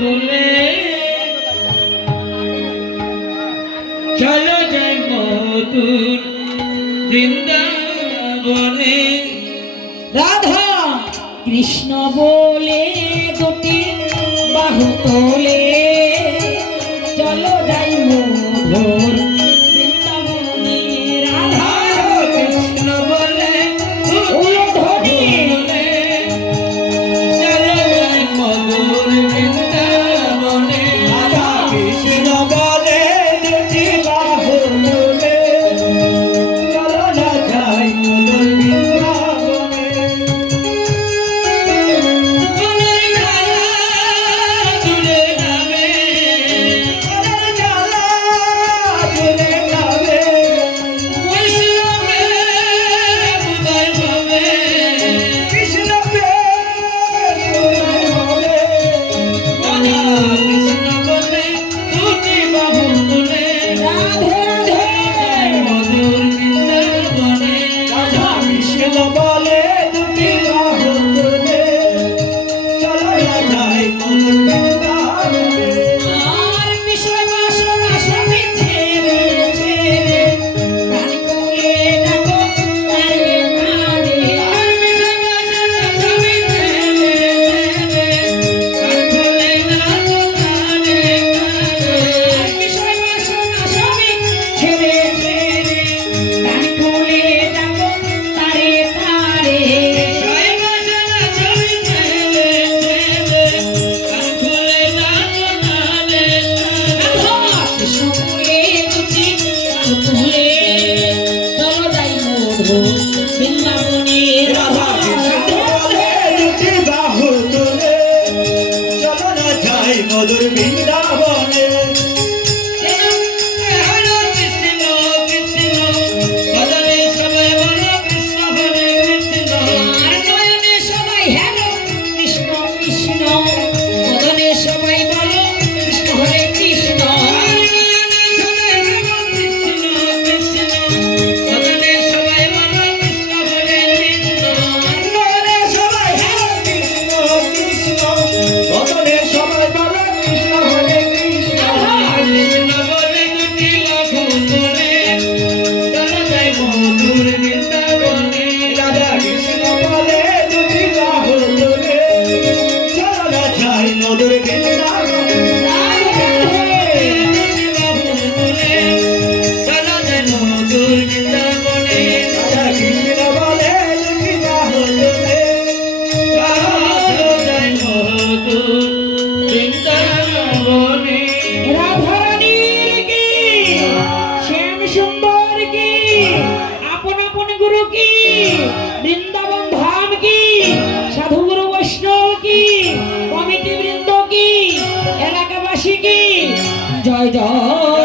বলে চলো যাই মধুর বৃন্দাবনে। রাধা কৃষ্ণ বলে দুটি বাহু তোলে চলো যাই মধুর বৃন্দাবনে। রাধা কৃষ্ণ বলে ধরে চলো যাই মধুর বৃন্দাবনে। রাধা কৃষ্ণ বলে দুটি বাহু তোলে চলো না যাই মধুর বৃন্দাবনে। মনের জ্বালা জুড়ে যাবে, মনের জ্বালা জুড়ে যাবে, বৈষ্ণবে উদয় হবে। কৃষ্ণ প্রেম উদয় হবে। রাধা কৃষ্ণ বলে দুটি বাহু তুলে রাধে রাধে মধুর বৃন্দাবনে। রাধা কৃষ্ণ বলে দুটি বাহু তোলে চলো না যাই মধুর বৃন্দাবনে। আর বিষয় বাসনা সবই ছেড়ে ছেড়ে প্রাণ খুলে ডাকো তারে তারে। আর বিষয় বাসনা সবই ছেড়ে কান খুলে নাচো তারে তারে। আর বিষয় বাসনা সবই ছেড়ে ছেড়ে প্রাণ খুলে ডাকো তারে তারে। বিষয় বাসনা সবই ছেড়ে কান খুলে নাচো তারে তারে। রাধা কৃষ্ণ বলে দুটি বাহু তুলে চলো যাই মধুর বৃন্দাবনে। রাধা কৃষ্ণ বলে দুটি বাহু তোলে চলো না যাই মধুর বৃন্দাবনে। হরে কৃষ্ণ কৃষ্ণ বদনে সবাই বলো কৃষ্ণ হরে কৃষ্ণ। আর নয়নে সবাই হেলো কৃষ্ণ কৃষ্ণ বদনে সবাই বলো কৃষ্ণ হরে কৃষ্ণ। মনে সবাই হেলো কৃষ্ণ কৃষ্ণ বদনে সবাই বলো কৃষ্ণ হরে কৃষ্ণ। রাধা কৃষ্ণ বলে দুটি বাহু তোলে চলো না যাই মধুর বৃন্দাবনে। রাধা কৃষ্ণ বলে দুটি বাহু তোলে রাধারানীর কি শ্যাম সুন্দর কি আপন আপন গুরু কি বৃন্দাবন ধাম কি সাধু গুরু বৈষ্ণব কি কমিটি বৃন্দ কি এলাকাবাসী কি জয় জয়